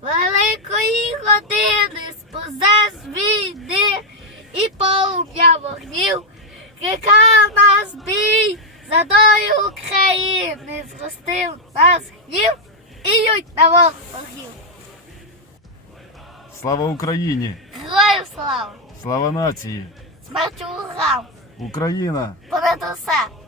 великої години споза війни і полум'я вогнів, Кликав нас бій за долю України, зростив нас гнів і ють на вогнів. Слава Україні! Героям слава! Слава нації! Смерть ворогам! Україна! Понад усе!